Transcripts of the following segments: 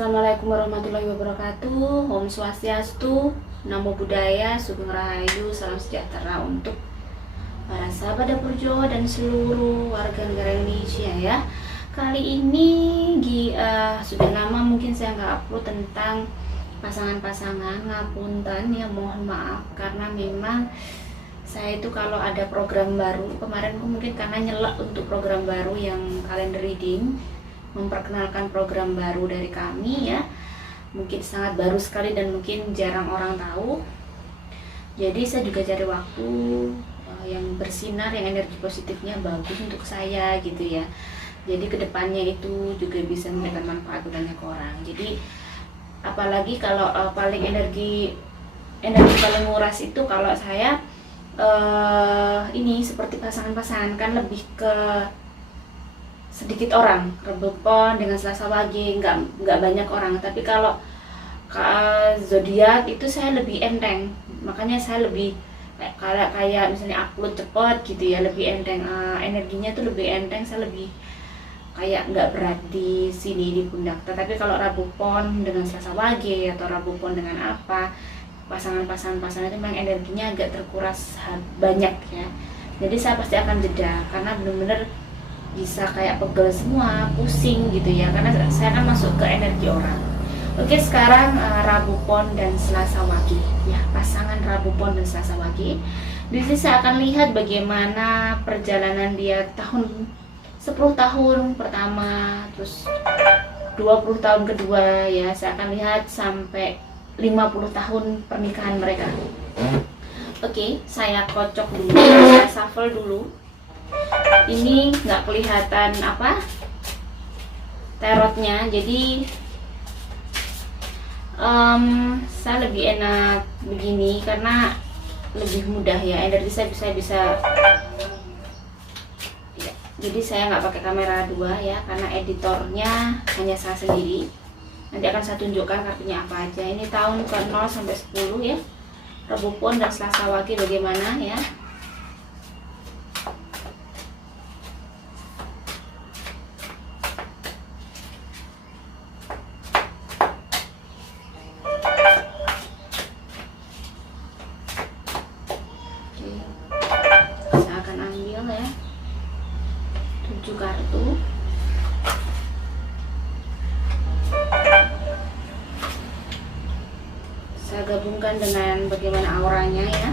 Assalamualaikum warahmatullahi wabarakatuh. Om Swastiastu, Namo Buddhaya, Sugeng Rahayu, salam sejahtera untuk para sahabat Dapur Jawa dan seluruh warga negara Indonesia ya. Kali ini sudah lama mungkin saya nggak upload tentang pasangan-pasangan, ngapunten ya, mohon maaf karena memang saya itu kalau ada program baru, kemarin mungkin karena nyelak untuk program baru yang calendar reading, memperkenalkan program baru dari kami ya, mungkin sangat baru sekali dan mungkin jarang orang tahu. Jadi saya juga cari waktu yang bersinar, yang energi positifnya bagus untuk saya gitu ya. Jadi kedepannya itu juga bisa memberikan manfaat banyak orang. Jadi apalagi kalau paling energi paling nguras itu kalau saya ini seperti pasangan-pasangan kan lebih ke sedikit orang, Rabu Pon dengan Selasa Wage nggak banyak orang. Tapi kalau zodiak itu saya lebih enteng, makanya saya lebih kayak misalnya upload cepet gitu ya, lebih enteng, energinya tuh lebih enteng, saya lebih kayak nggak berat di sini di pundak. Tetapi kalau Rabu Pon dengan Selasa Wage atau Rabu Pon dengan apa, pasangan itu memang energinya agak terkuras banyak ya. Jadi saya pasti akan jeda karena benar-benar bisa kayak pegel semua, pusing gitu ya, karena saya akan masuk ke energi orang. Oke, sekarang Rabu Pon dan Selasa Wage ya, pasangan Rabu Pon dan Selasa Wage. Di sini saya akan lihat bagaimana perjalanan dia 10 tahun pertama, terus 20 tahun kedua ya. Saya akan lihat sampai 50 tahun pernikahan mereka. Oke, saya kocok dulu, saya shuffle dulu. Ini nggak kelihatan apa tarotnya, jadi saya lebih enak begini karena lebih mudah ya, energi saya bisa ya. Jadi saya nggak pakai kamera 2 ya, karena editornya hanya saya sendiri. Nanti akan saya tunjukkan kartunya apa aja. Ini tahun ke 0 sampai 10 ya, Rabu Pon dan Selasa Wage bagaimana ya. Ya, 7 kartu. Saya gabungkan dengan bagaimana auranya ya.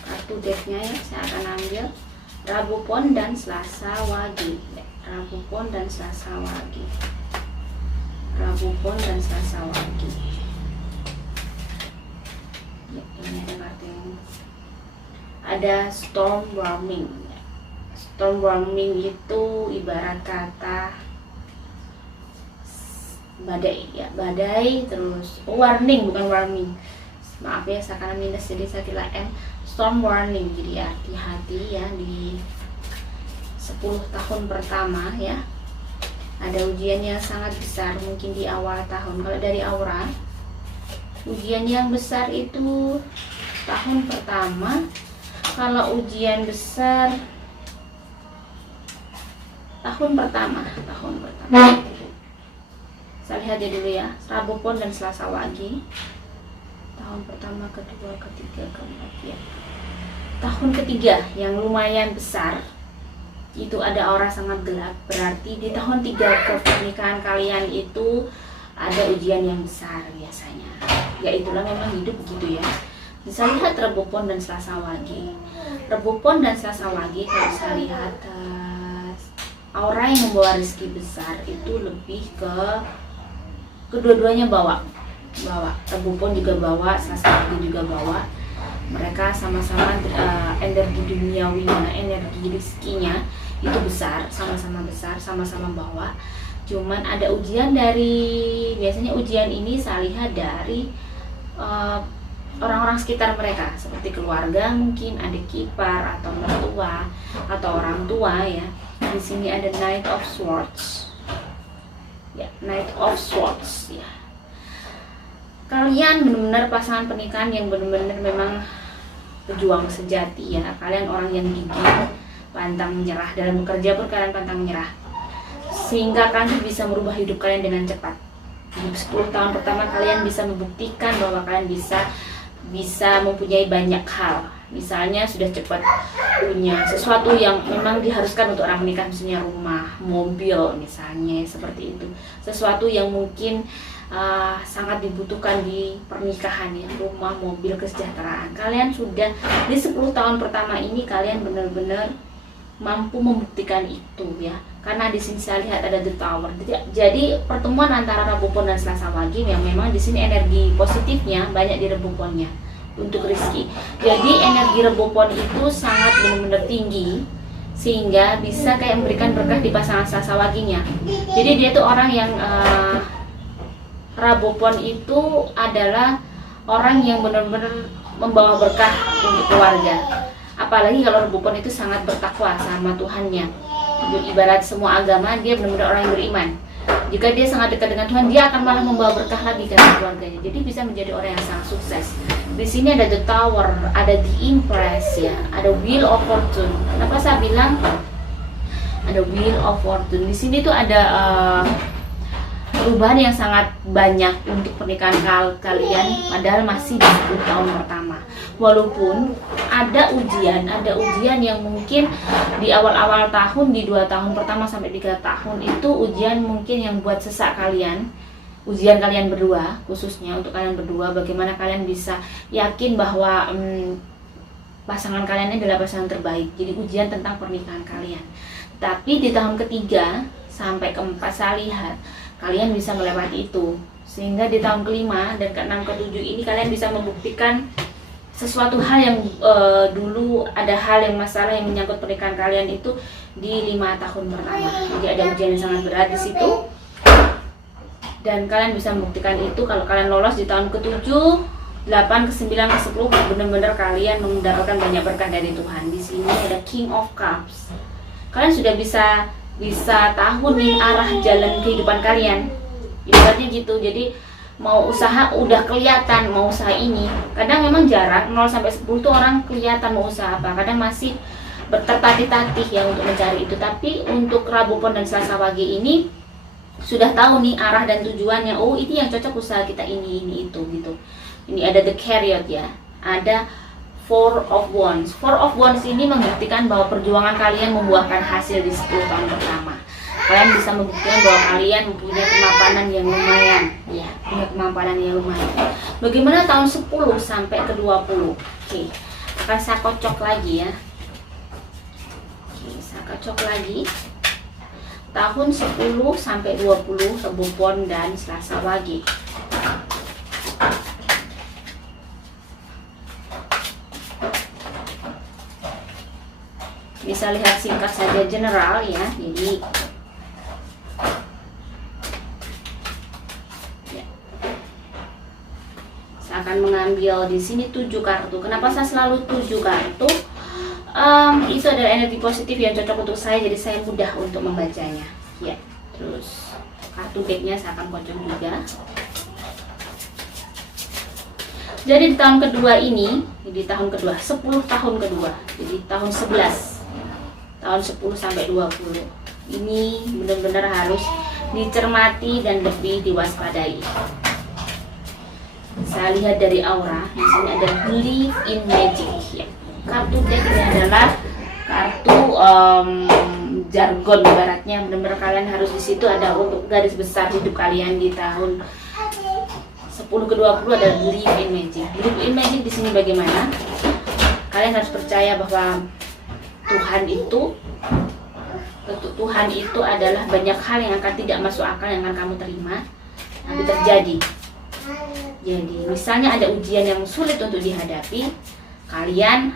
Kartu decknya ya, saya akan ambil Rabu Pon dan Selasa Wage. Rabu Pon dan Selasa Wage. Rabu Pon dan Selasa Wage. Ya, ini ada kartu yang ada storm warning. Storm warning itu ibarat kata badai ya, badai terus warning, bukan warning. Maaf ya, saya karena minus jadi saya kira storm warning, jadi hati-hati ya di 10 tahun pertama ya. Ada ujian yang sangat besar mungkin di awal tahun. Kalau dari aura, ujian yang besar itu tahun pertama. Kalau ujian besar tahun pertama. Saya lihat ya dulu ya, Rabu Pon dan Selasa Wage. Tahun pertama, kedua, ketiga, keempat ya. Tahun ketiga yang lumayan besar, itu ada aura sangat gelap, berarti di tahun 3 pernikahan kalian itu ada ujian yang besar biasanya. Ya itulah memang hidup begitu ya. Bisa lihat Rabu Pon dan Selasa Wage. Rabu Pon dan Selasa Wage kalau saya lihat aura yang membawa rezeki besar itu lebih ke kedua-duanya bawa. Rabu Pon juga bawa, Selasa Wage juga bawa. Mereka sama-sama energi duniawinya, energi rezekinya itu besar, sama-sama besar, sama-sama bawa. Cuman ada ujian dari, biasanya ujian ini saya lihat dari orang-orang sekitar mereka, seperti keluarga mungkin, adik ipar atau mertua atau orang tua ya. Di sini ada Knight of Swords. Ya, Knight of Swords ya. kalian benar-benar pasangan pernikahan yang benar-benar memang pejuang sejati ya. Kalian orang yang gigih, pantang menyerah. Dalam bekerja pun kalian pantang menyerah, sehingga kalian bisa merubah hidup kalian dengan cepat. Di 10 tahun pertama kalian bisa membuktikan bahwa kalian bisa mempunyai banyak hal. Misalnya sudah cepat punya sesuatu yang memang diharuskan untuk orang menikah, misalnya rumah, mobil misalnya, seperti itu. Sesuatu yang mungkin sangat dibutuhkan di pernikahan ya, rumah, mobil, kesejahteraan. Kalian sudah di 10 tahun pertama ini kalian benar-benar mampu membuktikan itu ya. Karena di sini saya lihat ada the tower. Jadi pertemuan antara Rabu Pon dan Selasa Wage yang memang di sini energi positifnya banyak di Rabu Ponnya untuk rezeki. Jadi energi Rabu Pon itu sangat benar-benar tinggi, sehingga bisa kayak memberikan berkah di pasangan Selasa Wage-nya. Jadi dia tuh orang yang Rabu Pon itu adalah orang yang benar-benar membawa berkah untuk keluarga. Apalagi kalau Rabu Pon itu sangat bertakwa sama Tuhannya. Ibarat semua agama, dia benar-benar orang yang beriman. Jika dia sangat dekat dengan Tuhan, dia akan malah membawa berkah lagi ke keluarganya. Jadi bisa menjadi orang yang sangat sukses. Di sini ada the tower, ada the impress ya, ada wheel of fortune. Kenapa saya bilang ada wheel of fortune? Di sini tuh ada perubahan yang sangat banyak untuk pernikahan kalian, padahal masih di 10 tahun pertama. Walaupun ada ujian yang mungkin di awal-awal tahun, di 2 tahun pertama sampai 3 tahun itu ujian mungkin yang buat sesak kalian. Ujian kalian berdua, khususnya untuk kalian berdua, bagaimana kalian bisa yakin bahwa pasangan kalian ini adalah pasangan terbaik. Jadi ujian tentang pernikahan kalian. Tapi di tahun ketiga sampai keempat saya lihat kalian bisa melewati itu, sehingga di tahun kelima dan ke-6 ke-7 ini kalian bisa membuktikan sesuatu hal yang dulu ada hal yang masalah yang menyangkut pernikahan kalian itu di 5 tahun pertama. Jadi ada ujian yang sangat berat di situ, dan kalian bisa membuktikan itu kalau kalian lolos di tahun ke-7, 8, ke-9, ke-10 benar-benar kalian mendapatkan banyak berkah dari Tuhan. Di sini ada King of Cups. Kalian sudah bisa tahu nih arah jalan kehidupan kalian. Ibaratnya gitu. Jadi mau usaha udah kelihatan mau usaha ini. Kadang memang jarak 0 sampai 10 tuh orang kelihatan mau usaha apa. Kadang masih bertertatih-tatih ya untuk mencari itu. Tapi untuk Rabu Pon dan Selasa Wage ini sudah tahu nih arah dan tujuannya. Oh, ini yang cocok usaha kita, ini itu gitu. Ini ada the Chariot ya. Ada Four of Wands. Four of Wands ini membuktikan bahwa perjuangan kalian membuahkan hasil di 10 tahun pertama. Kalian bisa membuktikan bahwa kalian mempunyai kemapanan yang lumayan ya, punya kemapanan yang lumayan. Bagaimana tahun 10 sampai ke 20? Oke, akan saya kocok lagi ya. Oke, saya kocok lagi. Tahun 10 sampai 20 Rabu Pon dan Selasa Wage. Bisa lihat singkat saja general ya. Jadi ya, saya akan mengambil di sini 7 kartu. Kenapa saya selalu 7 kartu? Itu adalah energi positif yang cocok untuk saya, jadi saya mudah untuk membacanya ya. Terus kartu backnya saya akan kocok juga. Jadi di tahun kedua ini, di tahun kedua 10 tahun kedua, jadi tahun 11, tahun 10 sampai 20 ini benar-benar harus dicermati dan lebih diwaspadai. Saya lihat dari aura di sini ada Believe in Magic ya. Kartu deck ini adalah kartu jargon, ibaratnya benar-benar kalian harus di situ ada untuk garis besar hidup kalian di tahun 10 ke 20 ada Believe in Magic. Believe in Magic di sini bagaimana? Kalian harus percaya bahwa Tuhan itu adalah banyak hal yang akan tidak masuk akal yang akan kamu terima tapi terjadi. Jadi misalnya ada ujian yang sulit untuk dihadapi, kalian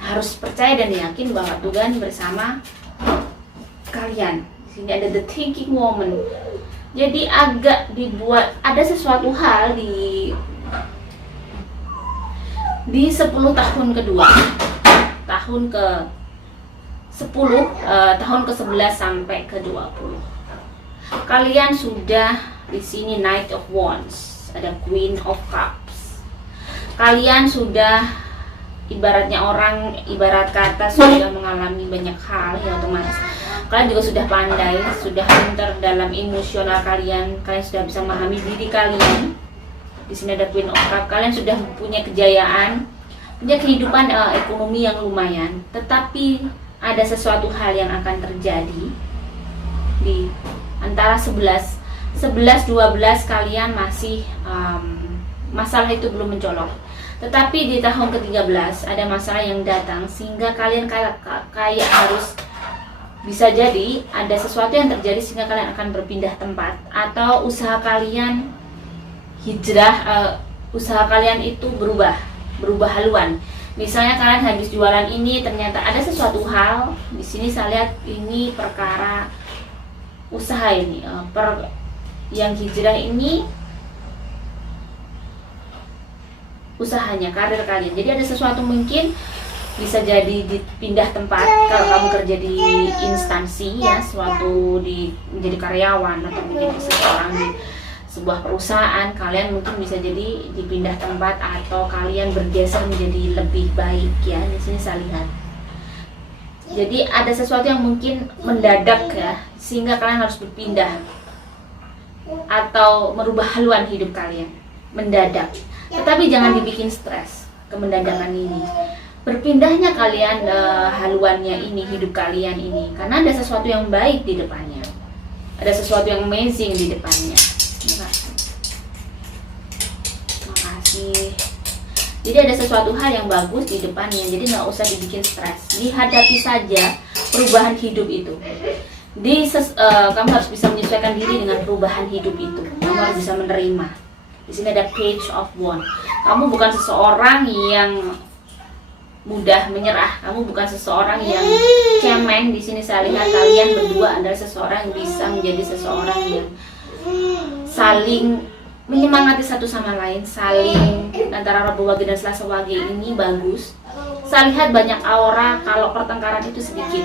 harus percaya dan yakin bahwa Tuhan bersama kalian. Di sini ada the thinking woman. Jadi agak dibuat ada sesuatu hal di 10 tahun kedua, tahun ke 10, tahun ke 11 sampai ke 20. Kalian sudah di sini Knight of Wands. Cups, ada Queen of Cups. Kalian sudah ibaratnya ibarat kata sudah mengalami banyak hal ya, otomatis kalian juga sudah pandai, sudah pintar dalam emosional kalian sudah bisa memahami diri kalian. Di sini ada Queen of Cups, kalian sudah punya kejayaan, punya kehidupan ekonomi yang lumayan, tetapi ada sesuatu hal yang akan terjadi di antara 11, 12 kalian masih masalah itu belum mencolok. Tetapi di tahun ke-13 ada masalah yang datang sehingga kalian kayak harus, bisa jadi ada sesuatu yang terjadi sehingga kalian akan berpindah tempat, atau usaha kalian hijrah, usaha kalian itu berubah haluan. Misalnya kalian habis jualan ini ternyata ada sesuatu hal di sini, saya lihat ini perkara usaha ini, yang hijrah ini usahanya, karir kalian. Jadi ada sesuatu mungkin bisa jadi dipindah tempat. Kalau kamu kerja di instansi ya, suatu menjadi karyawan atau menjadi seseorang di sebuah perusahaan, kalian mungkin bisa jadi dipindah tempat atau kalian bergeser menjadi lebih baik ya. Di sini saya lihat. Jadi ada sesuatu yang mungkin mendadak ya, sehingga kalian harus berpindah atau merubah haluan hidup kalian mendadak. Tetapi jangan dibikin stres kemendadakan ini. Berpindahnya kalian haluannya ini, hidup kalian ini, karena ada sesuatu yang baik di depannya. Ada sesuatu yang amazing di depannya. Makasih. Jadi ada sesuatu hal yang bagus di depannya. Jadi nggak usah dibikin stres. Dihadapi saja perubahan hidup itu. Kamu harus bisa menyesuaikan diri dengan perubahan hidup itu. Kamu harus bisa menerima. Di sini ada Page of Wands. Kamu bukan seseorang yang mudah menyerah. Kamu bukan seseorang yang cemen. Di sini saya lihat kalian berdua adalah seseorang yang bisa menjadi seseorang yang saling menyemangati satu sama lain, saling antara Rabu Wage dan Selasa Wage ini bagus. Saya lihat banyak aura kalau pertengkaran itu sedikit.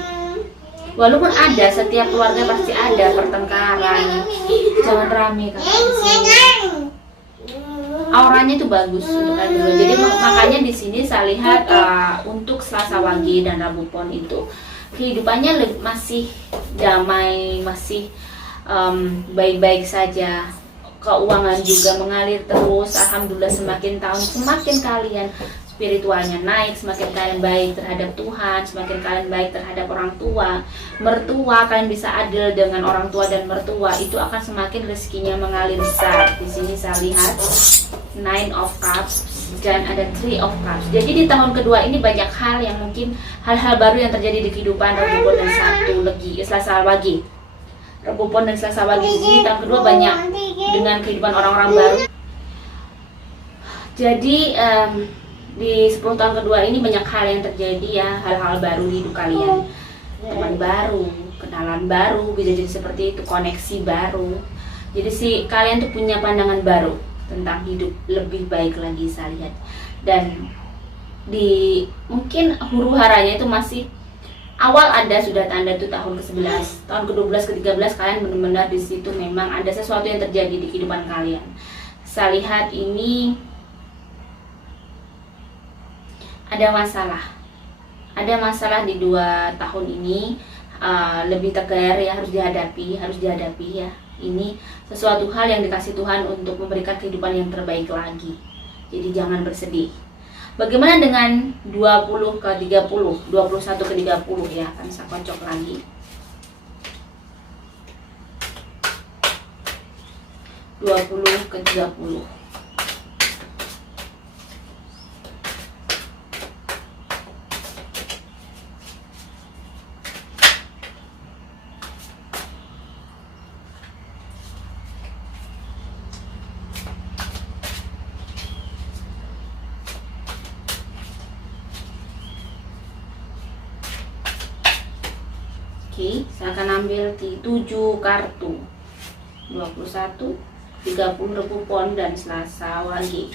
Walaupun ada, setiap keluarga pasti ada pertengkaran. Jangan rame kan di sini. Auranya itu bagus untuk kalian berdua. Jadi makanya di sini saya lihat untuk Selasa Wage dan Rabu Pon itu kehidupannya masih damai, masih baik-baik saja. Keuangan juga mengalir terus. Alhamdulillah, semakin tahun semakin kalian spiritualnya naik, semakin kalian baik terhadap Tuhan, semakin kalian baik terhadap orang tua, mertua, kalian bisa adil dengan orang tua dan mertua, itu akan semakin rezekinya mengalir besar. Di sini saya lihat Nine of Cups dan ada Three of Cups. Jadi di tahun kedua ini banyak hal yang mungkin hal-hal baru yang terjadi di kehidupan Rabu Pon dan Selasa Wage. Rabu Pon dan Selasa Wage ini tahun kedua banyak dengan kehidupan orang-orang baru. Jadi di 10 tahun kedua ini banyak hal yang terjadi ya, hal-hal baru di hidup kalian. Teman baru, kenalan baru, bisa jadi seperti itu, koneksi baru. Jadi kalian tuh punya pandangan baru tentang hidup lebih baik lagi saya lihat. Dan mungkin huru-haranya itu masih awal ada sudah tanda itu tahun ke-11, tahun ke-12, ke-13 kalian benar-benar di situ memang ada sesuatu yang terjadi di kehidupan kalian. Saya lihat ini ada masalah di 2 tahun ini, lebih tegar ya, harus dihadapi ya. Ini sesuatu hal yang dikasih Tuhan untuk memberikan kehidupan yang terbaik lagi. Jadi jangan bersedih. Bagaimana dengan 20 ke 30, 21 ke 30 ya, akan saya kocok lagi. 20 ke 30. Oke, saya akan ambil 7 kartu. 21, 30 Rabu Pon dan Selasa Wage.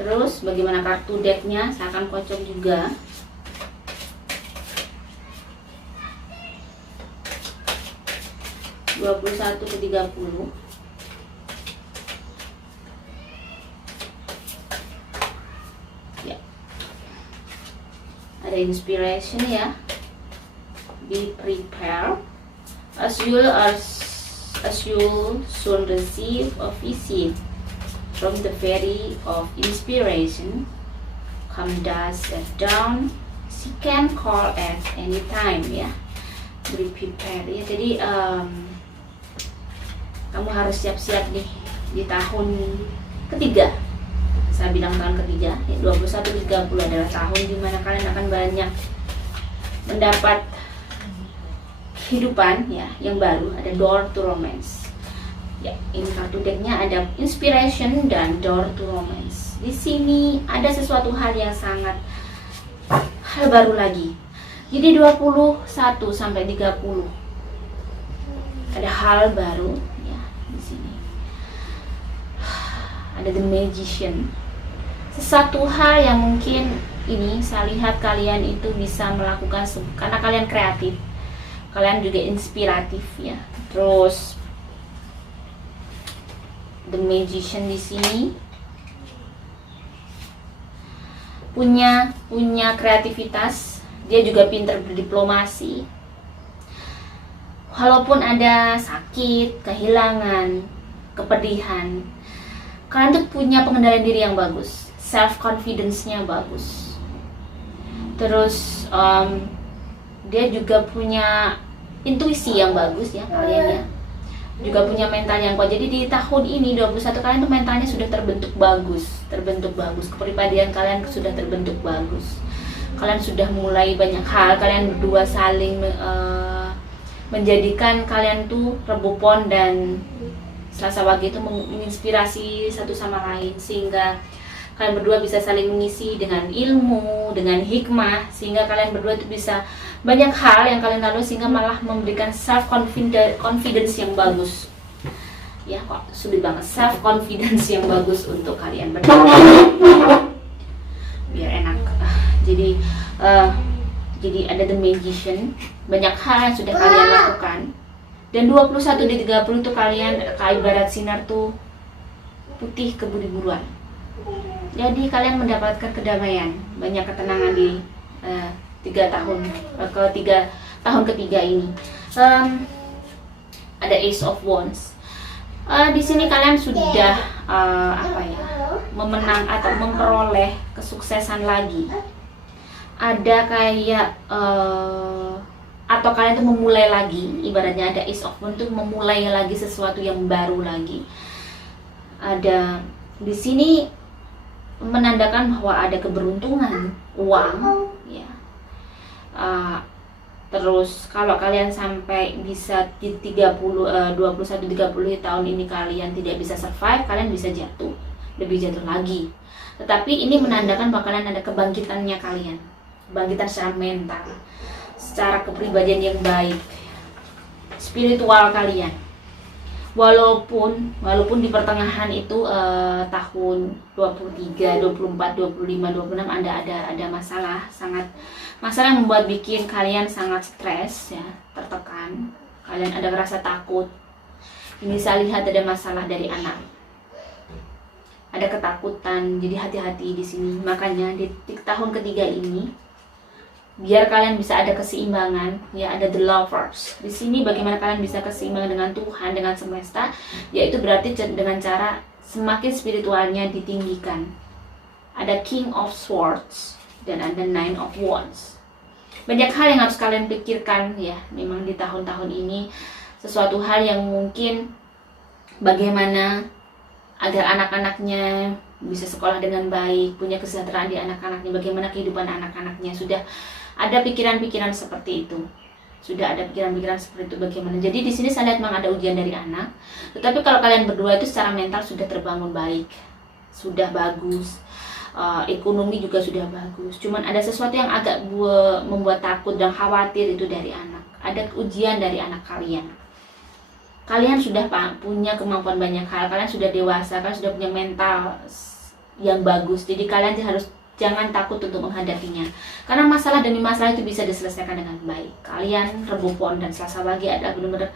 Terus bagaimana kartu decknya, saya akan kocok juga. (21 ke 30). Ya. Ada inspiration ya. Be prepared as you'll soon receive a visit from the fairy of inspiration. Come dusk at dawn, she can call at any time ya. Be prepared ya. Jadi kamu harus siap-siap nih di tahun ketiga. Saya bilang tahun ketiga, 21-30 adalah tahun dimana kalian akan banyak mendapat kehidupan ya yang baru. Ada door to romance. Ya, ini kartu decknya ada inspiration dan door to romance. Di sini ada sesuatu hal yang sangat hal baru lagi. Jadi 21 sampai 30 ada hal baru ya di sini. Ada the magician. Sesuatu hal yang mungkin ini saya lihat kalian itu bisa melakukan karena kalian kreatif. Kalian juga inspiratif ya. Terus the magician di sini punya kreativitas. Dia juga pintar berdiplomasi. Walaupun ada sakit, kehilangan, kepedihan, kalian tuh punya pengendalian diri yang bagus, self confidence-nya bagus. Terus dia juga punya intuisi yang bagus ya kalian ya. Juga punya mental yang kuat. Jadi di tahun ini 21 kalian tuh mentalnya sudah terbentuk bagus. Kepribadian kalian sudah terbentuk bagus. Kalian sudah mulai banyak hal, kalian berdua saling menjadikan kalian tuh Rebupon dan Selasa Wage itu menginspirasi satu sama lain, sehingga kalian berdua bisa saling mengisi dengan ilmu, dengan hikmah, sehingga kalian berdua itu bisa banyak hal yang kalian lalui, sehingga malah memberikan self confidence yang bagus. Ya kok sulit banget, self confidence yang bagus untuk kalian berdua. Biar enak. Jadi ada the magician, banyak hal yang sudah kalian lakukan. Dan 21 di 30 itu kalian kayak ibarat sinar tuh putih keburu-buruan. Jadi kalian mendapatkan kedamaian, banyak ketenangan di 3 tahun ketiga ini. Ada Ace of Wands. Di sini kalian sudah memenang atau memperoleh kesuksesan lagi. Ada kayak atau kalian tuh memulai lagi, ibaratnya ada Ace of Wands tuh memulai lagi sesuatu yang baru lagi. Ada di sini menandakan bahwa ada keberuntungan, uang ya. Terus kalau kalian sampai bisa di 21-30 tahun ini kalian tidak bisa survive, kalian bisa lebih jatuh lagi. Tetapi ini menandakan bahwa kalian ada kebangkitannya kalian, kebangkitan secara mental, secara kepribadian yang baik, spiritual kalian. Walaupun di pertengahan itu tahun 23, 24, 25, 26 ada masalah yang membuat bikin kalian sangat stres ya, tertekan. Kalian ada rasa takut. Ini saya lihat ada masalah dari anak. Ada ketakutan, jadi hati-hati di sini. Makanya di tahun ketiga ini biar kalian bisa ada keseimbangan ya, ada the lovers. Di sini bagaimana kalian bisa keseimbangan dengan Tuhan, dengan semesta, yaitu berarti dengan cara semakin spiritualnya ditinggikan. Ada King of Swords dan ada Nine of Wands. Banyak hal yang harus kalian pikirkan ya, memang di tahun-tahun ini sesuatu hal yang mungkin bagaimana agar anak-anaknya bisa sekolah dengan baik, punya kesejahteraan di anak-anaknya, bagaimana kehidupan anak-anaknya. Sudah ada pikiran-pikiran seperti itu. Bagaimana. Jadi di sini saya lihat memang ada ujian dari anak. Tetapi kalau kalian berdua itu secara mental sudah terbangun baik, sudah bagus. Ekonomi juga sudah bagus. Cuman ada sesuatu yang agak membuat takut dan khawatir itu dari anak. Ada ujian dari anak kalian. Kalian sudah punya kemampuan banyak hal. Kalian sudah dewasa, kalian sudah punya mental yang bagus. Jadi kalian jangan takut untuk menghadapinya. Karena masalah demi masalah itu bisa diselesaikan dengan baik. Kalian Rebo Pon dan Selasa Wage adalah benar-benar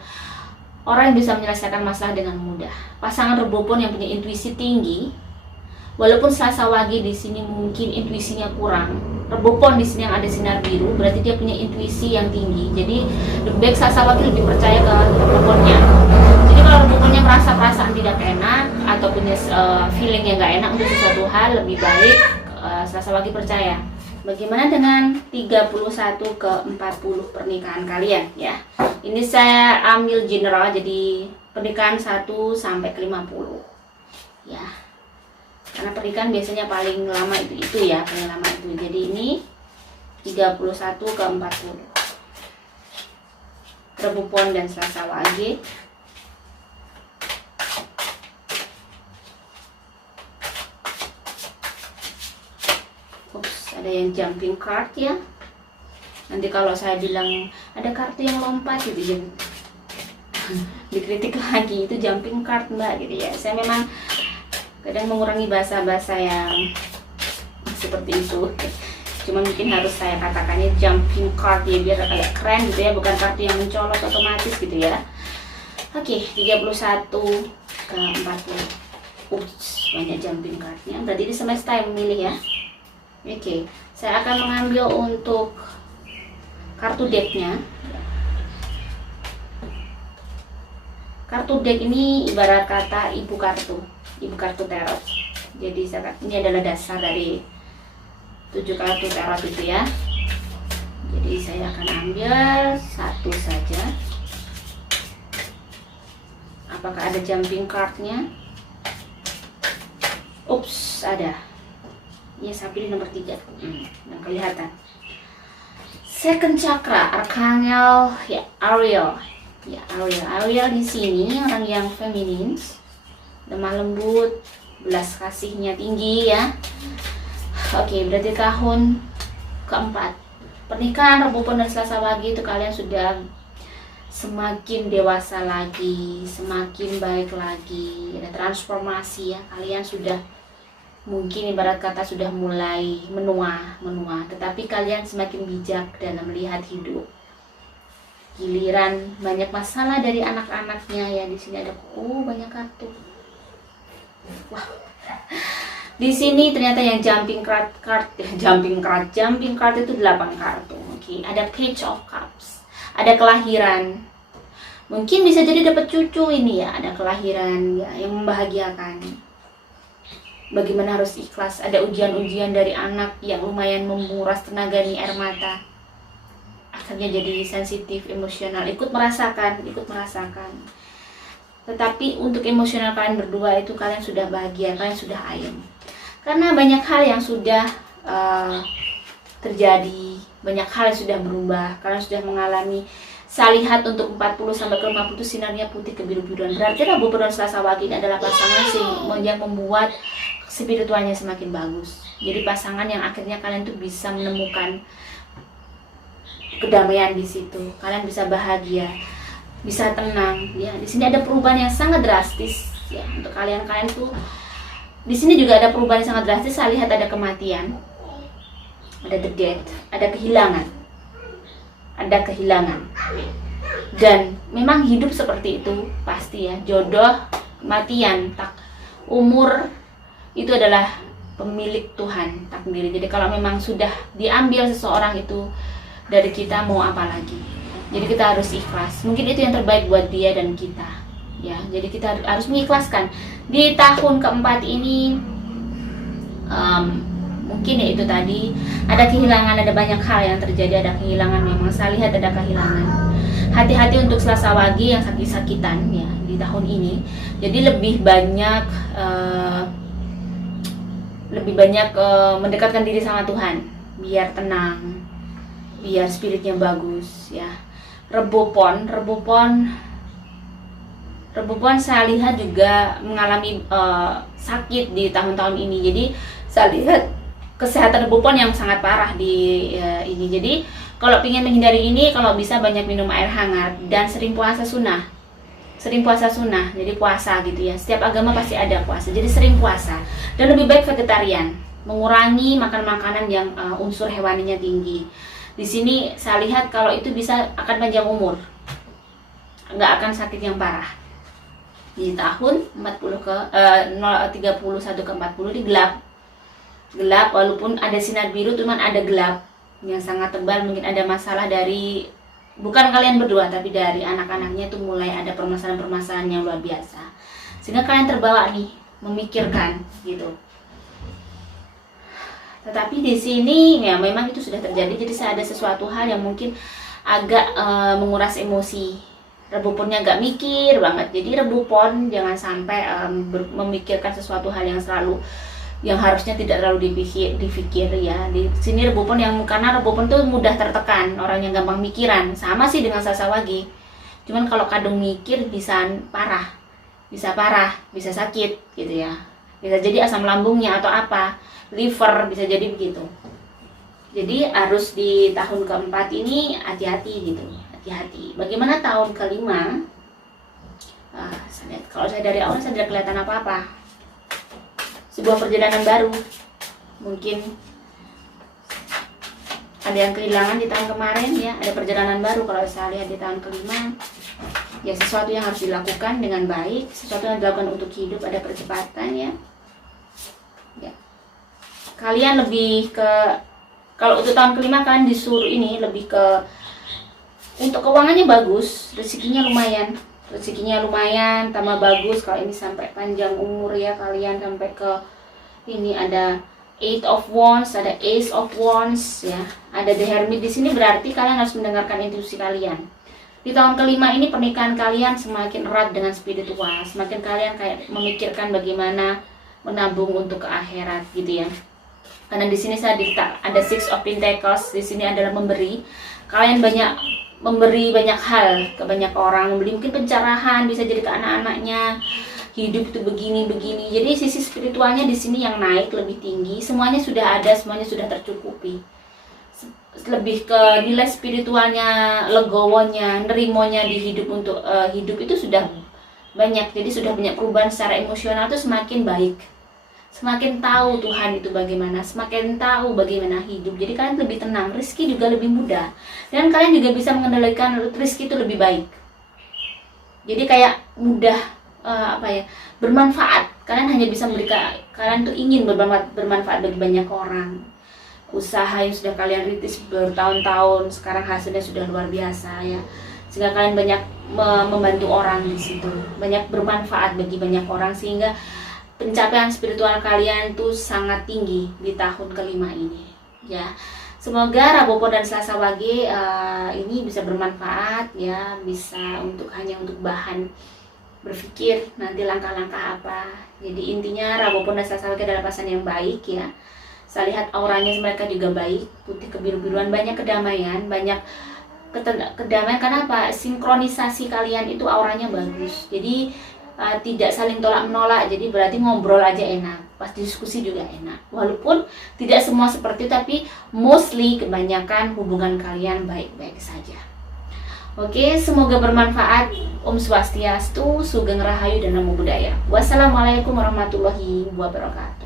orang yang bisa menyelesaikan masalah dengan mudah. Pasangan Rebo Pon yang punya intuisi tinggi, walaupun Selasa Wage di sini mungkin intuisinya kurang. Rebo Pon di sini yang ada sinar biru, berarti dia punya intuisi yang tinggi. Jadi lebih baik Selasa Wage lebih percaya ke Rebo Ponnya. Jadi kalau Rebo Ponnya merasa perasaan tidak enak atau punya feeling yang gak enak untuk sesuatu hal, lebih baik Selasa Wage percaya. Bagaimana dengan 31 ke 40 pernikahan kalian ya? Ini saya ambil general, jadi pernikahan 1 sampai ke 50 ya. Karena pernikahan biasanya paling lama itu ya, paling lama itu. Jadi ini 31 ke 40. Rebo Pon dan Selasa Wage. Ada yang jumping card ya. Nanti kalau saya bilang ada kartu yang lompat gitu ya, dikritik lagi, itu jumping card mbak gitu ya. Saya memang kadang mengurangi bahasa-bahasa yang seperti itu. Cuma mungkin harus saya katakannya jumping card ya, biar agak keren gitu ya, bukan kartu yang mencolok otomatis gitu ya. Oke, 31 ke 40. Banyak jumping cardnya. Berarti ini semesta yang memilih ya. Oke, saya akan mengambil untuk kartu decknya. Kartu deck ini ibarat kata ibu kartu tarot. Jadi ini adalah dasar dari 7 kartu tarot itu ya. Jadi saya akan ambil satu saja. Apakah ada jumping cardnya? Ada. Ya, sapi di nomor 3 yang kelihatan. Second chakra, Archangel ya, Ariel. Ya, Ariel di sini orang yang feminin, lemah lembut, belas kasihnya tinggi ya. Oke, berarti tahun keempat pernikahan Rebo Pon dan Selasa Wage itu kalian sudah semakin dewasa lagi, semakin baik lagi, ada transformasi ya. Kalian sudah mungkin ibarat kata sudah mulai menua, tetapi kalian semakin bijak dalam melihat hidup. Giliran banyak masalah dari anak-anaknya ya, di sini ada banyak kartu. Wah. Di sini ternyata yang jumping card itu 8 kartu. Oke, ada Page of Cups. Ada kelahiran. Mungkin bisa jadi dapat cucu ini ya, ada kelahiran ya yang membahagiakan. Bagaimana harus ikhlas, ada ujian-ujian dari anak yang lumayan menguras tenaga nih, air mata. Akhirnya jadi sensitif, emosional, ikut merasakan. Tetapi untuk emosional kalian berdua itu kalian sudah bahagia, kalian sudah ayem. Karena banyak hal yang sudah terjadi, banyak hal yang sudah berubah, kalian sudah mengalami. Saya lihat untuk 40 sampai ke 50 itu sinarnya putih kebiru-biruan. Berarti Rebo Pon dan Selasa Wage ini adalah pasangan yang membuat spiritualnya semakin bagus. Jadi pasangan yang akhirnya kalian tuh bisa menemukan kedamaian di situ. Kalian bisa bahagia, bisa tenang. Ya, di sini ada perubahan yang sangat drastis. Ya, untuk kalian tuh di sini juga ada perubahan yang sangat drastis. Saya lihat ada kematian, ada the death, ada kehilangan. Dan memang hidup seperti itu pasti ya. Jodoh, kematian, umur itu adalah pemilik Tuhan takdir. Jadi kalau memang sudah diambil seseorang itu dari kita, mau apa lagi? Jadi kita harus ikhlas. Mungkin itu yang terbaik buat dia dan kita. Ya, jadi kita harus mengikhlaskan. Di tahun keempat ini mungkin ya itu tadi ada kehilangan, ada banyak hal yang terjadi, ada kehilangan. Memang saya lihat ada kehilangan. Hati-hati untuk Selasa Wage yang sakit-sakitan ya di tahun ini. Jadi lebih banyak mendekatkan diri sama Tuhan, biar tenang, biar spiritnya bagus ya. Rebo Pon saya lihat juga mengalami sakit di tahun-tahun ini. Jadi saya lihat kesehatan Rebo Pon yang sangat parah di ini. Jadi kalau ingin menghindari ini, kalau bisa banyak minum air hangat dan sering puasa sunnah. sering puasa sunnah, jadi puasa gitu ya. Setiap agama pasti ada puasa, jadi sering puasa. Dan lebih baik vegetarian, mengurangi makan makanan yang unsur hewaninya tinggi. Di sini saya lihat kalau itu bisa akan panjang umur, nggak akan sakit yang parah. Di tahun 31 ke 40 di gelap, walaupun ada sinar biru, cuman ada gelap yang sangat tebal. Mungkin ada masalah dari, bukan kalian berdua, tapi dari anak-anaknya itu mulai ada permasalahan-permasalahan yang luar biasa, sehingga kalian terbawa nih memikirkan gitu. Tetapi di sini ya memang itu sudah terjadi, jadi saya ada sesuatu hal yang mungkin agak menguras emosi. Rebuponnya agak mikir banget, jadi rebupon jangan sampai memikirkan sesuatu hal yang harusnya tidak terlalu dipikir ya. Di sini rebupon karena rebupon tuh mudah tertekan, orang yang gampang mikiran, sama sih dengan sasawagi. Cuman kalau kadung mikir bisa parah, bisa sakit gitu ya. Bisa jadi asam lambungnya atau apa, liver, bisa jadi begitu. Jadi harus di tahun keempat ini hati-hati gitu, hati-hati. Bagaimana tahun kelima? Kalau saya dari awal saya tidak kelihatan apa-apa. Sebuah perjalanan baru, mungkin ada yang kehilangan di tahun kemarin ya, ada perjalanan baru kalau saya lihat di tahun kelima ya. Sesuatu yang harus dilakukan dengan baik, sesuatu yang dilakukan untuk hidup, ada percepatan ya. Kalian lebih ke, kalau untuk tahun kelima kalian disuruh ini lebih ke, untuk keuangannya bagus, rezekinya lumayan, tambah bagus kalau ini sampai panjang umur ya. Kalian sampai ke ini ada Eight of Wands, ada Ace of Wands ya, ada The Hermit. Di sini berarti kalian harus mendengarkan intuisi kalian. Di tahun kelima ini pernikahan kalian semakin erat dengan spiritual, semakin kalian kayak memikirkan bagaimana menabung untuk ke akhirat gitu ya. Karena di sini saya ada Six of Pentacles, di sini adalah memberi. Kalian memberi banyak hal ke banyak orang, memberi mungkin pencerahan, bisa jadi ke anak-anaknya, hidup itu begini. Jadi sisi spiritualnya di sini yang naik lebih tinggi, semuanya sudah ada, semuanya sudah tercukupi. Lebih ke nilai spiritualnya, legowonya, nerimonya di hidup, untuk hidup itu sudah banyak. Jadi sudah banyak perubahan secara emosional itu semakin baik. Semakin tahu Tuhan itu bagaimana, semakin tahu bagaimana hidup. Jadi kalian lebih tenang, rezeki juga lebih mudah, dan kalian juga bisa mengendalikan rezeki itu lebih baik. Jadi kayak mudah bermanfaat. Kalian hanya bisa memberikan, kalian tuh ingin bermanfaat bagi banyak orang. Usaha yang sudah kalian rintis bertahun-tahun, sekarang hasilnya sudah luar biasa ya. Sehingga kalian banyak membantu orang di situ, banyak bermanfaat bagi banyak orang, sehingga pencapaian spiritual kalian tuh sangat tinggi di tahun kelima ini ya. Semoga Rabu Pon dan Selasa Wage ini bisa bermanfaat ya, bisa hanya untuk bahan berpikir nanti langkah-langkah apa. Jadi intinya Rabu Pon dan Selasa Wage adalah pasangan yang baik ya. Saya lihat auranya mereka juga baik, putih kebiru-biruan, banyak kedamaian, kedamaian. Kenapa? Sinkronisasi kalian itu auranya bagus. Jadi tidak saling tolak menolak, jadi berarti ngobrol aja enak, pas diskusi juga enak. Walaupun tidak semua seperti itu, tapi mostly kebanyakan hubungan kalian baik-baik saja. Oke, semoga bermanfaat. Om Swastiastu, Sugeng Rahayu, dan Namo Buddhaya. Wassalamualaikum warahmatullahi wabarakatuh.